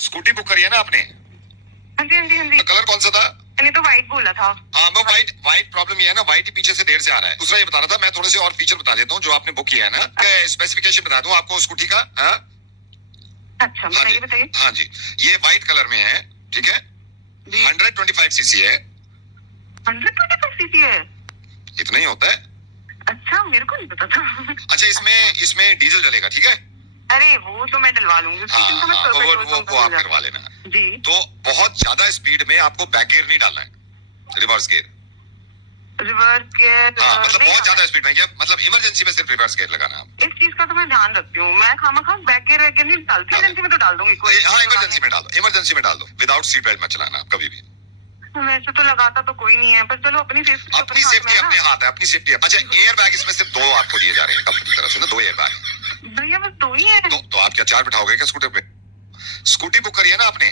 Scooty book करी है ना आपने? हाँ जी हाँ जी हाँ जी। कलर कौन सा था? मैंने तो व्हाइट बोला था। हाँ वो व्हाइट प्रॉब्लम ये है ना, व्हाइट ही पीछे से देर से आ रहा है। दूसरा ये बता रहा था, मैं थोड़े से और फीचर बता देता हूँ जो आपने बुक किया है ना, स्पेसिफिकेशन बता दूं आपको स्कूटी का। हाँ अच्छा बताइए बताइए। हाँ जी, ये व्हाइट कलर में है, ठीक है। 125 सीसी है। 125 सीसी है? इतना ही होता है। अच्छा मेरे को नहीं पता था। अच्छा इसमें डीजल डलेगा, ठीक है। अरे वो तो मैं डलवा लूंगी। वो आप करवा लेना जी। तो बहुत ज्यादा स्पीड में आपको बैक गियर नहीं डालना है, रिवर्स गियर। Reverse gear? हाँ मतलब बहुत ज्यादा स्पीड में, मतलब इमरजेंसी में सिर्फ रिवर्स गियर लगाना है। इस चीज का तो मैं ध्यान रखती हूँ। मैं खामा बैक गियर नहीं डालती, इमरजेंसी में तो डाल दूंगी। हाँ इमरजेंसी में डाल दो, इमरजेंसी में डाल दो। विदाउट सीट बेल्ट मत चलाना आप कभी भी। वैसे तो लगाता तो कोई नहीं है, पर चलो अपनी सेफ्टी अपने हाथ है, अपनी सेफ्टी है। अच्छा एयर बैग इसमें सिर्फ 2 आपको दिए जा रहे हैं कंपनी की तरफ से ना, 2 एयर बैग। भैया बस 2 ही है। तो आप क्या 4 बिठाओगे क्या स्कूटर पे? स्कूटी बुक करी है ना आपने?